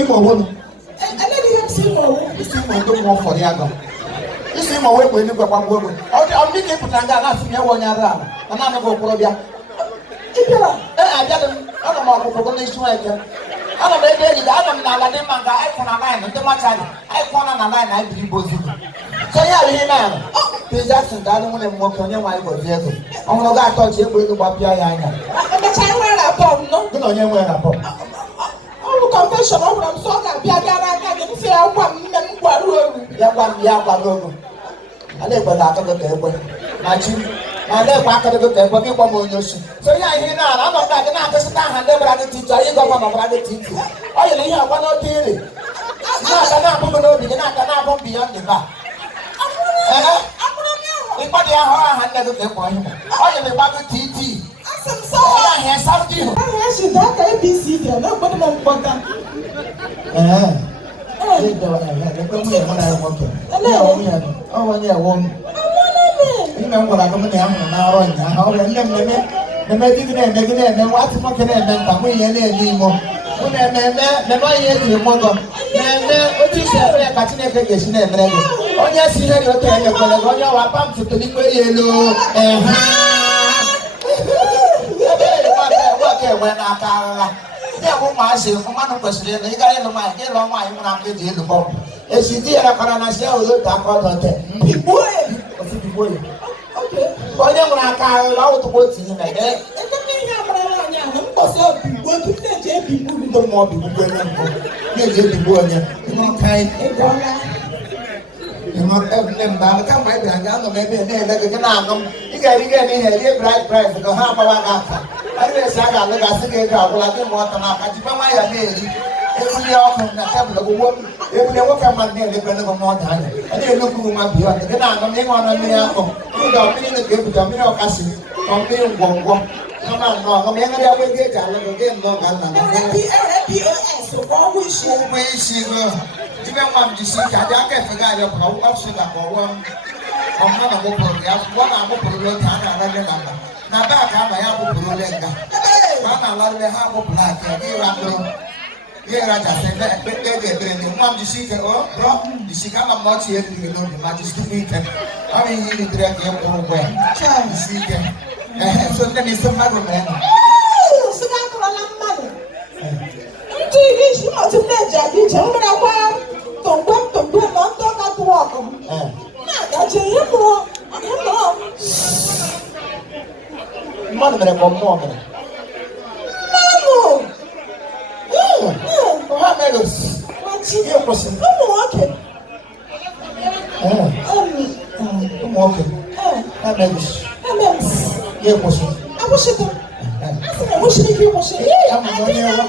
Imo wono. Anaghị m si Imo wo. Isi Imo ndo mo for ya go. Isi Imo we ko ni gwa kwa gwo. O mi ke puta nga na fi ya wo nya ra. Na na go koro bia. Ibia. Abia dem. Ana ma ko ko ni su eke. Ana me de ni ana na la de manga ai ko na line ndo ma chali. Ai ko na line ai bi bozi. So ya ri na. Jackson da no mo ko nya wa go je go. Onu ga to je gbe gba bia ya anya. Amecha nwe ra pom no. Gbe no nya nwe ra pom. Confession of them so that be agara again say akwa mmem gwaru oru Ya gwa rogo. Ale gba da ka ke egbe. Na chi. Na le gba ka ke egbe ki kwa mo nyosu. So ya ihe na na no ka na ka sita ha de bra de tito ayi go kwa bra de tito. O ye ihe agba no tire. Na ka na bu no bi na ka na bu beyond the bar. Ipa de ha ha de ke kwa hin. O ye me ba de titi. Asem so Ya he Saudi ho. I should that ABC there no body mo gbota. Ye do na ya de ko mu ye mo na mo ke. Ya o mu ya. O wa ni e wo. Ina ngora ko me ya mo na ro nya. Ha o le me me di ne wa ti mo ke ne me nta mo ye na ni mo. Mo ne ba ye ti mo go. Ne o ti se fe ka ti ne ke si na emre go. Onya si he ro ke ye ko le go nya wa pam tu ni pe ye lo. When I can, there won't my say, for one question, they got in the mind, get on my own after the end of it. She did a corona shell, look at that. People, okay. Well, then when I can't allow to go to you like that, and then they have a lot of people to say, people don't want to go in. You get the boy, you know, kind of. You know, them now come my grand, maybe a name like a canal. You got any bright price to go half of our I say I look at the girl, like you want to knock at my lady. Every often a couple of women, every walk up my name, depending on more time. And they look who might be on the canal, and they want to be uncle. You don't mean to give the mirror castle from being one walk. Come on, no, I'm going to get a little game, no, POS, so always she will. You don't want to see that I can't forget your power of sugar for one. I'm not a woman, one I'm open to look at another number. Na back I have a lenga. Mama love the half of black. Here I just said that baby, mom, you see, oh, bro, you see, I'm not here to know the majesty weekend. I mean, you need to drag your own way. Child, see, so then it's a matter man. Oh, so that's what I'm mother. Indeed, she wants to let Jackie tell me that one. Don't want to do not talk to walk. That's a hero. Mano, me lembro nome. Mano! Não é melhor. Eu posso. Como ok? Como ok? É melhor. É melhor. Eu posso. A você tá. A você que eu posso. A minha.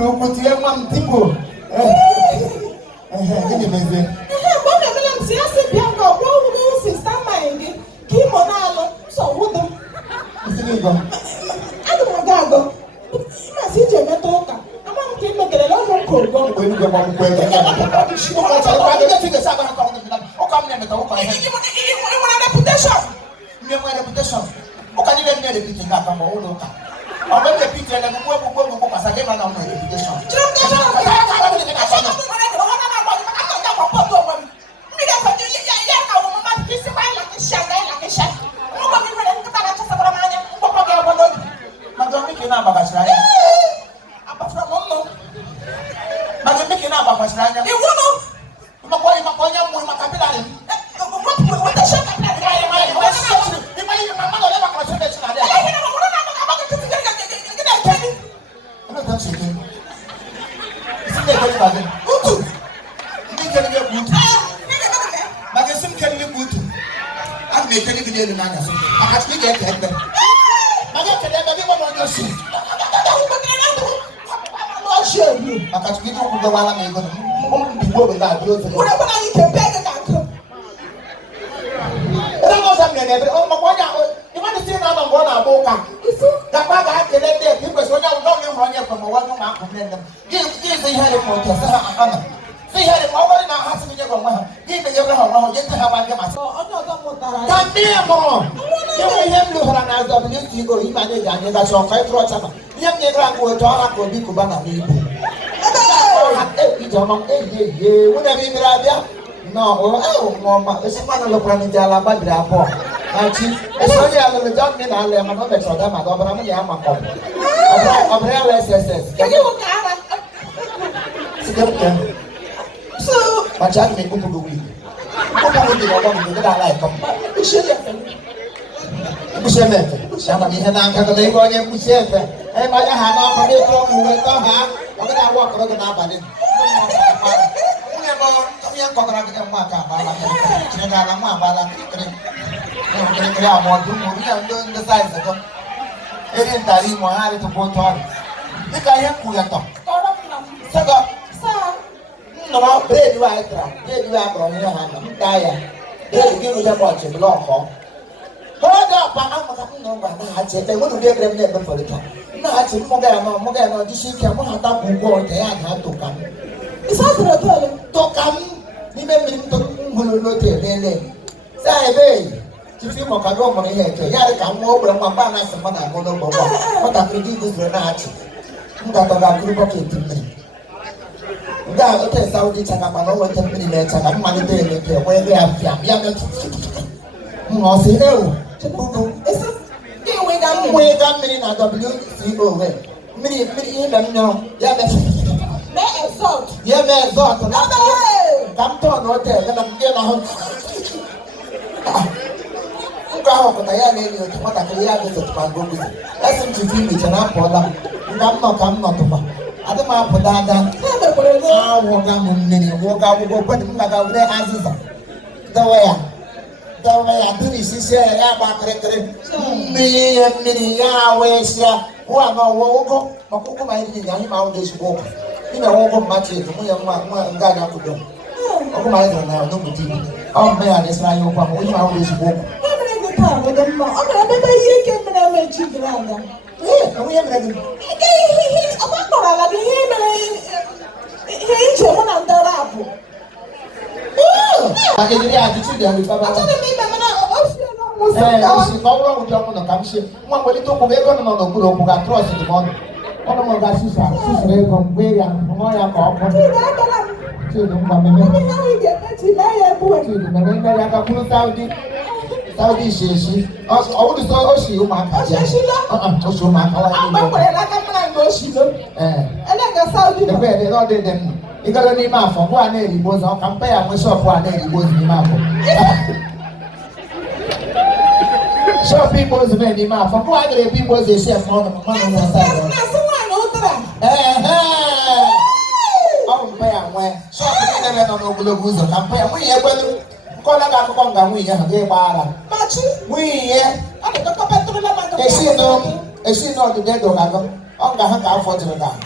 Eu vou tirar uma tipo. Ele vai ver. Bom, eu não sei se bem agora. Como se está mais? Que monalo? Só o do. Isso que bom. Agora gago. Mas se tiver toca. A mãe tem que querer lá no corpo. Eu não vou para o corpo. Eu fico sabendo como é que o caminho é tão bom. Uma reputação. Minha reputação. O caminho é minha reputação. Como o louco. I'm going to be telling you what we're going to pass again on the reputation. Give me your home, get to have my gas. Come near more. You will have to have another WTO, you manage and that's all 5 rods. You never go to our Kubana people. Whatever you grab, no, oh, Mama, it's a man of running Jalaba. It's only a little document. I'm not a sort of my government. I'm a cop. I'm real SSS. Can you so, my child may go to the week. What can we do about it? I like them. We should have Somebody had not got a label and we said, hey, my hand off a little who went to her. I'm going to walk around about it. No, bread you are on your hand. I'm tired. They give you the watch and long for. Hold up, I'm not going to say they want to get them never for the time. Not in Mogano, this is Kamata who go there and have to come. It's not to come. Remember to go to the say, babe. To see what I go on here, Yaraka, over and my balance and what I'm going to go. What I can do is Renati. You got a group of 18 minutes. God, okay, Saudi Chakapano, what 10 minutes, and I'm money day, where they have young. No, say no. Wait a minute, I WCO way. Many, no, yeah, salt. Yeah, salt. Come to an hotel, and I'm getting a home. Go, but I need you to what I can visit my book. That's him to feel it and I'm not to buy. I don't know for that. I walk out, go put him like over there as the way. The way I do this is me, Yahweh, who are no wogo, Makuka, my young out this walk. You know, walk matches, we are one guy out to do. Oh, my God, now, no good. Oh, man, it's like your papa, we are this walk. I'm going to you came and I made you around. Yeah, we have ready. He's one on the apple. I didn't have to see them. One will talk of everyone on the group who got crossed in the morning. One of my sisters from Way and Moya Cock. To the Saudi she all the story she my also my Saudi the way they all did them. You got any mouth from one lady was on compare with shop one lady was in the mouth. Shop people's many mouth from one lady people they say from the side. Oh, where shop never know the goose of compare. We have call out Conga, we have a bar. We, I see not the dead dog. On the hunt for the dog.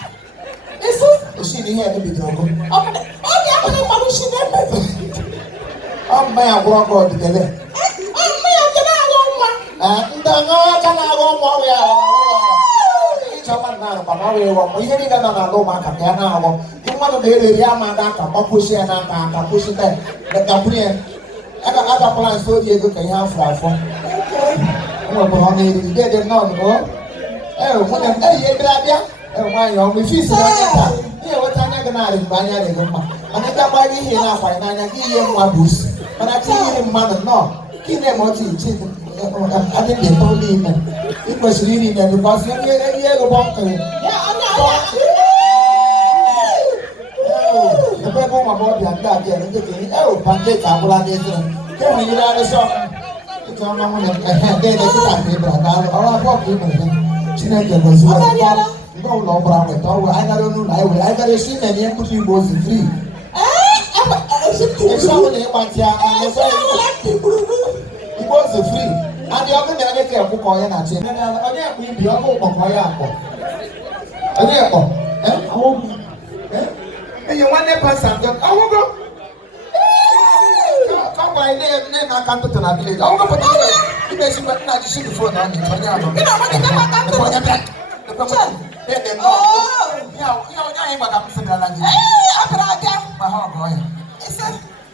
She didn't have to be broken. Oh, may I walk on together? And I cannot go more. Each of my now, we didn't know Loma Cana. You want to be the Yamada, push and I push it there. The Gabriel. I got other plans so you can have fly for. Oh, honey, dead and not go. Oh, when I'm there, oh, my, we feel so. Here, what I'm going to do, Banya, and I got by here now, I give you one boost. But I tell you, mother, no, give them what you think. I think they told him it was really them because you're a walker. The people about the attack and the oh, pancake, I will have it. Can you learn a song? It's on my money. I had dead at the brother. All I walk in. She never was. No, no, Brown, I don't know. I got a shit and you put you both free. It's only a month, it was free. And the other day, I get a book on it. I will be a book of my apple. I won't. And you want that person? I won't go. Come by there, then I can't put on a village. I won't go for the you may see what I see before now.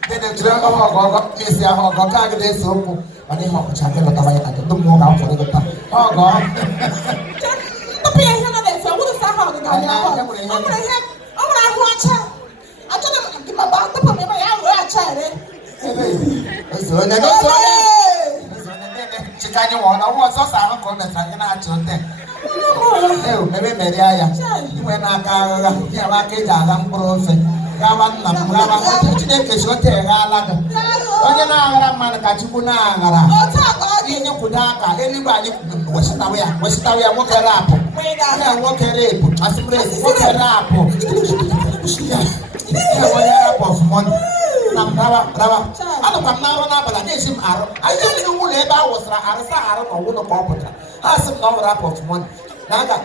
Dede tụrụ ọgọ n'isi ahụ ọgọ ka agịda ese okwu mana ihe ọkụcha gị lọtaba ya ka ndị mmụọ ga-afọrọ gị taa ọgọ tupu ya ihe nọ na-efe wụrụ sa ahụ ọdịga ya ahụ ọ nwere ahụ ọcha achọghị m gị ma gbaa tupu m ebe ya ahụ acha ere onye chika anyị nwụọ na ọnwa ọzọ sa ahụ ka o metara gị na-achụ nte ebe mere ya inwe n'aka aghagha ya bụ aka eji agha mkpụrụ ofe gawa nna m gawa Chineke si ote eghala gị onye na-aghara mmadụ ka Chukwu na-aghara inyekwudo aka eluigwe anyị wesịtawa ya nwoke rapụ ya nwoke repụ asịmresi nwoke rapụ onye rapụ ọfụmọnụ na mrawa anụkwa m n'arụ n'abalị na-esi m arụ anyị adịghị ụlọ ebe a wụsara arụsa arụ na ọwụlọ ka ọ pụtara ha sị m na ọ nwere rapụ ọfụmọnụ na aga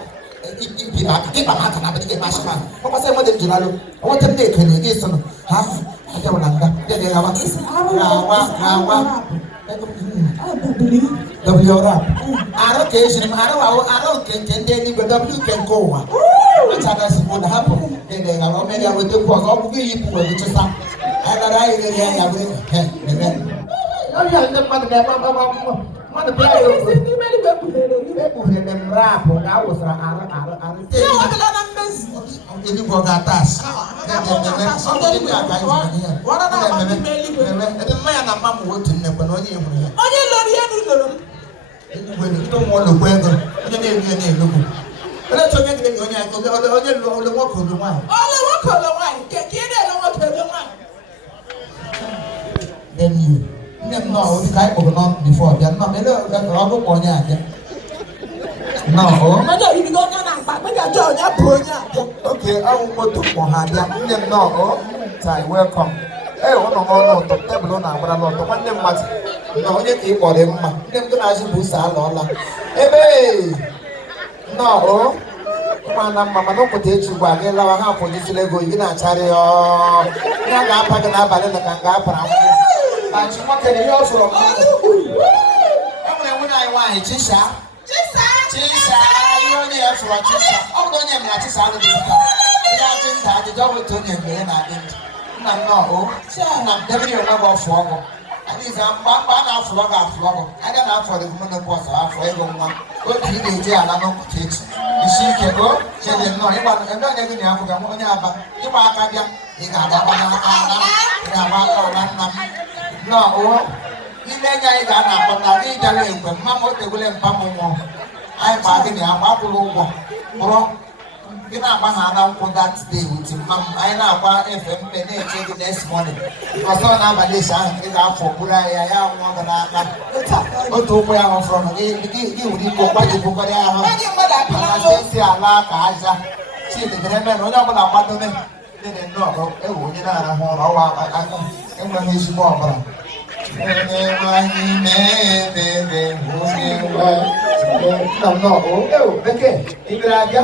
ibi aka gị kpama aka na abịa gị masị ahụ ọkwasị enwede m jilalụ onweta m na-ekele gị sọnụ ha abịawụ na nga bịa gị gawa W rap arụ ka ejiri m arụ nke ndị eluigwe W nke ụwa achadasịbụ na hapụ gị gawa omere ya wetekwu ọzọ ọ bụghị yipụ wee chịsa anyị gara anyị ghere ya ya bụrụ eme ọrịa ndị mmadụ na-eme mmadụ bịa ya ekpughere m rapụ ka a wụsara arụ eluigwe ọ ga-ata asị mmanya na mma m otu nnekwe na onye hụrụ ya onye lụrụ ihe n'ụlọ eluigwe ndị mmụọ lokwe ego onye na-eri ya na-elugwu onye gịrị onye lụrụ nwoke olu nwaanyị nke ka ị na-ele nwoke olu nwaanyị nne m nọ ka anyị kpọrọ n'ọnụ bifọ bịa nọ ele ọgụkọ onye abịa oke ọwụ moto kpọ ha bịa nne m nọ tai welcome ụlọ ọnụ ụtọ tebụl na-agbarala ọtọ nwanne mmadụ na onye ka ị kpọrọ mma nne m gị na-azụ bụ ụzọ alọọla ebe nnọọ ụmụana mma mana ụpụta echi ugbu a gị lawa ha pụnyezila ego gị na-acharị ya ga-apa gị n'abalị na ka m ga-apara akwụkwọ ma chi nwoke na ihe ọ fụrụ enwere nwunye anyị nwaanyị Chisha ihe onye ya fụrụ Chisha ọ bụrụ onye mere Chisha alụghị nta ihe adị nta ajụjụ ọ bụ otu onye mgbe ya na-adị ndụ nna m nọọ nna m debere onwe gị ọfụ ọgụ adịghịza mgbe a na-afụrụ ọgụ afụrụ ọgụ aga na-afọrọ gị ọzọ afọ ego nwa otu ị ga-eji ala n'ụpụta echi isi ike o chede nnọọ ebe onye gị na-akwụga onye aba ịgba aka bịa ị ga-agba n'aka ị ga-agba aka ụra nna m nnọọ ile enye anyị ga na-akpọta gị bịara ekwe mma m otegwele mpa m nwụọ anyị gba gị na agba kwụrụ ụgwọ bụrụ gị na-agba ha na nkwụ datde wuti mma m anyị na-agba efe mpe na-eche gị next morning ọzọ n'abalị esi ahụ gị ga-afọ okpuru ahịa ya nwụọ gị n'aka otu ụkwụ ya hụfọrọ gị wuru ike gbajipụkwara ya ahụ mana esi ala ka aja chidedere mere onye ọbụla gbadobe dị nnọọ ewu onye na-arahụ ụra ọwa enweghị ezigbo ọbara onye nwanyị na-emere onye bekee ibere abịa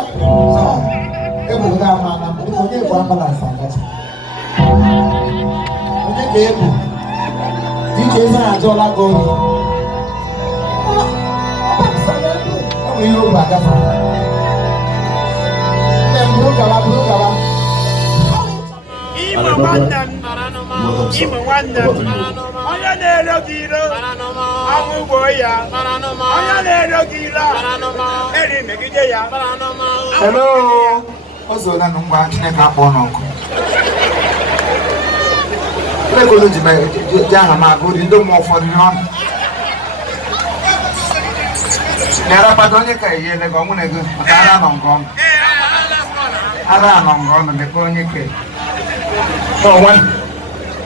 ebuga amana onye bụ ambulance agacha onye ga-ebu dịka eze ajọla gị oyi ọ bụ ihe obu agafe nne m buru gawa Ime nwanne m onye na-ero gị iro ọnwụ ugbo ya onye na-ero gị iro eri megide ya. Hello o zola na ngwa Chineke akpọ n'ọkụ legolo ji aha m agụ ndị ụmụ ụfọdụ n'ọnụ na-arapata onye ka eyele gị ọnwụ na-ego maka ara anọ nke ọnụ dịka onye ke